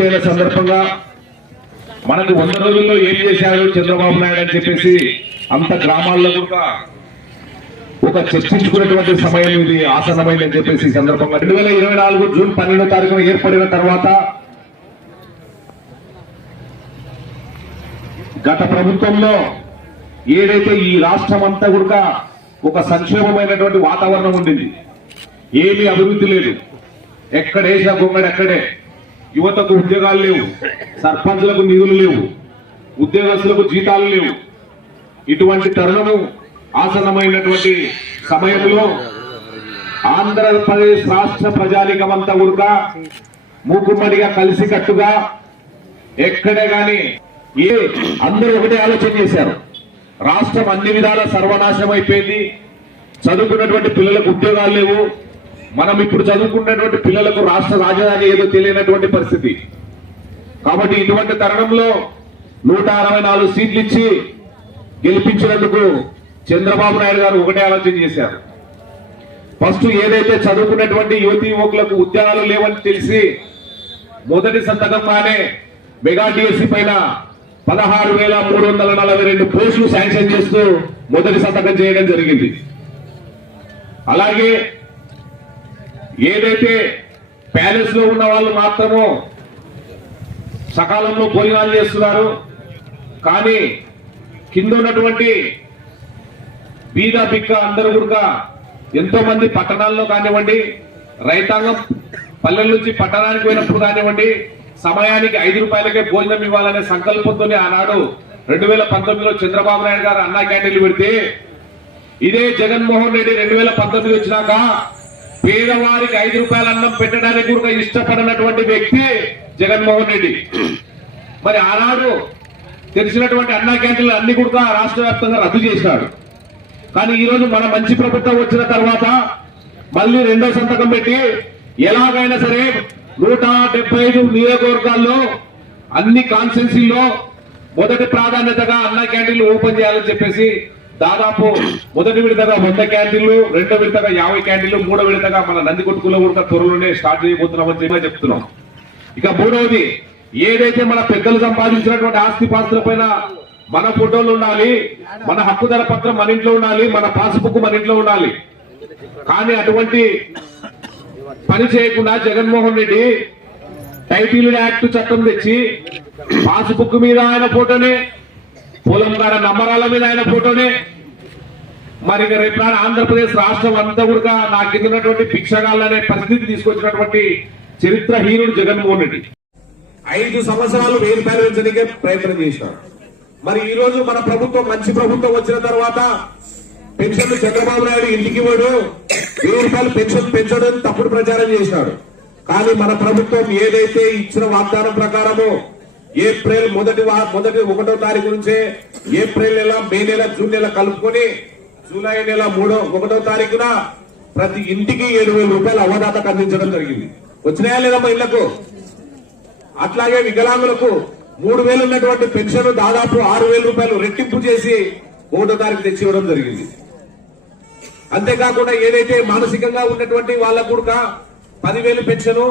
పూర్తయిన సందర్భంగా మనకు 100 రోజుల్లో ఏం చేశారు చంద్రబాబు నాయుడు అని చెప్పేసి అంత గ్రామాల్లో కూడా ఒక చర్చించుకున్నటువంటి సమయం ఇది ఆసన్నమైందని చెప్పేసి ఈ సందర్భంగా 2024 జూన్ 12వ తారీఖున ఏర్పడిన తర్వాత గత ప్రభుత్వంలో ఏదైతే ఈ రాష్ట్రం అంతా కూడా ఒక సంక్షేమమైనటువంటి వాతావరణం ఉండింది, ఏమీ అభివృద్ధి లేదు, ఎక్కడేసా గొంగడు ఎక్కడే, యువతకు ఉద్యోగాలు లేవు, సర్పంచులకు నిధులు లేవు, ఉద్యోగస్తులకు జీతాలు లేవు. ఇటువంటి తరుణము ఆసన్నమైనటువంటి సమయంలో ఆంధ్రప్రదేశ్ రాష్ట్ర ప్రజానికమంతా కూడా మూకుమ్మడిగా కలిసికట్టుగా ఎక్కడే గాని అందరూ ఒకటే ఆలోచన చేశారు. రాష్ట్రం అన్ని విధాల సర్వనాశనం అయిపోయింది, చదువుకున్నటువంటి పిల్లలకు ఉద్యోగాలు లేవు, మనం ఇప్పుడు చదువుకున్నటువంటి పిల్లలకు రాష్ట్ర రాజధాని ఏదో తెలియనటువంటి పరిస్థితి. కాబట్టి ఇటువంటి తరుణంలో 164 సీట్లు ఇచ్చి గెలిపించినందుకు చంద్రబాబు నాయుడు గారు ఒకటే ఆలోచన చేశారు. ఫస్ట్ ఏదైతే చదువుకున్నటువంటి యువతీ యువకులకు ఉద్యోగాలు లేవని తెలిసి మొదటి సంతకంగానే మెగా డిఎస్సి పైన 16,342 పోస్టులు శాంక్షన్ చేస్తూ మొదటి సంతకం చేయడం జరిగింది. అలాగే ఏదైతే ప్యాలెస్ లో ఉన్న వాళ్ళు మాత్రము సకాలంలో భోజనాలు చేస్తున్నారు, కానీ కింద ఉన్నటువంటి బీద బిక్క అందరూ కూడా ఎంతో మంది పట్టణాల్లో కానివ్వండి, రైతాంగం పల్లెల నుంచి పట్టణానికి పోయినప్పుడు కానివ్వండి, సమయానికి 5 రూపాయలకే భోజనం ఇవ్వాలనే సంకల్పంతోనే ఆనాడు 2019లో చంద్రబాబు నాయుడు గారు అన్నా క్యాంటీన్లు పెడితే, ఇదే జగన్మోహన్ రెడ్డి 2019 వచ్చినాక పేదవారికి 5 రూపాయల అన్నం పెట్టడానికి కూడా ఇష్టపడినటువంటి వ్యక్తి జగన్మోహన్ రెడ్డి. మరి ఆనాడు తెలిసినటువంటి అన్నా క్యాంటీన్లు అన్ని కూడా రాష్ట్ర వ్యాప్తంగా రద్దు చేసినాడు. కానీ ఈ రోజు మన మంచి ప్రభుత్వం వచ్చిన తర్వాత మళ్ళీ రెండో సంతకం పెట్టి ఎలాగైనా సరే 175 నియోజకవర్గాల్లో అన్ని కాన్స్టిట్యున్సీల్లో మొదటి ప్రాధాన్యతగా అన్నా క్యాంటీన్లు ఓపెన్ చేయాలని చెప్పేసి దాదాపు మొదటి విడతగా 100 క్యాంటీన్లు, రెండో విడతగా 50 క్యాంటీన్లు, మూడో విడతగా మన నందికొట్టుకులో కూడా త్వరలోనే స్టార్ట్ చేయబోతున్నామని చెప్తున్నాం. ఇక మూడవది, ఏదైతే మన పెద్దలు సంపాదించినటువంటి ఆస్తిపాస్తుల పైన మన ఫోటోలు ఉండాలి, మన హక్కుదార పత్రం మన ఇంట్లో ఉండాలి, మన పాస్బుక్ మన ఇంట్లో ఉండాలి. కానీ అటువంటి పని చేయకుండా జగన్మోహన్ రెడ్డి టైటిల్ యాక్ట్ చట్టం తెచ్చి పాస్బుక్ మీద ఆయన ఫోటోనే, పొలం గారి నంబరాల మీద ఆయన ఫోటోనే, మరి రేపు ఆంధ్రప్రదేశ్ రాష్ట్రం అంతా కూడా నా కింద ఉన్నటువంటి భిక్షగాళ్ళనే పరిస్థితి తీసుకొచ్చినటువంటి చరిత్రహీనుడు జగన్మోహన్ రెడ్డి 5 సంవత్సరాలు 1000 రూపాయలు పెంచడానికే ప్రయత్నం చేశాడు. మరి ఈ రోజు మన ప్రభుత్వం మంచి ప్రభుత్వం వచ్చిన తర్వాత పెన్షన్లు చంద్రబాబు నాయుడు ఇంటికి పోడు 1000 రూపాయలు పెన్షన్ పెంచడం తప్పుడు ప్రచారం చేశాడు. కానీ మన ప్రభుత్వం ఏదైతే ఇచ్చిన వాగ్దానం ప్రకారము ఏప్రిల్ మొదటి 1వ తారీఖు నుంచే ఏప్రిల్ నెల, మే నెల, జూన్ నెల కలుపుకొని జూలై నెల 1వ తారీఖున ప్రతి ఇంటికి 7,000 రూపాయలు అవదాతకు అందించడం జరిగింది. వచ్చినాయా లేదమ్మా ఇళ్లకు? అట్లాగే వికలాంగులకు 3,000 ఉన్నటువంటి పెన్షన్ దాదాపు 6,000 రూపాయలు రెట్టింపు చేసి 1వ తారీఖు తెచ్చి ఇవ్వడం జరిగింది. అంతేకాకుండా ఏదైతే మానసికంగా ఉన్నటువంటి వాళ్ళకు కూడా 10,000 పెన్షన్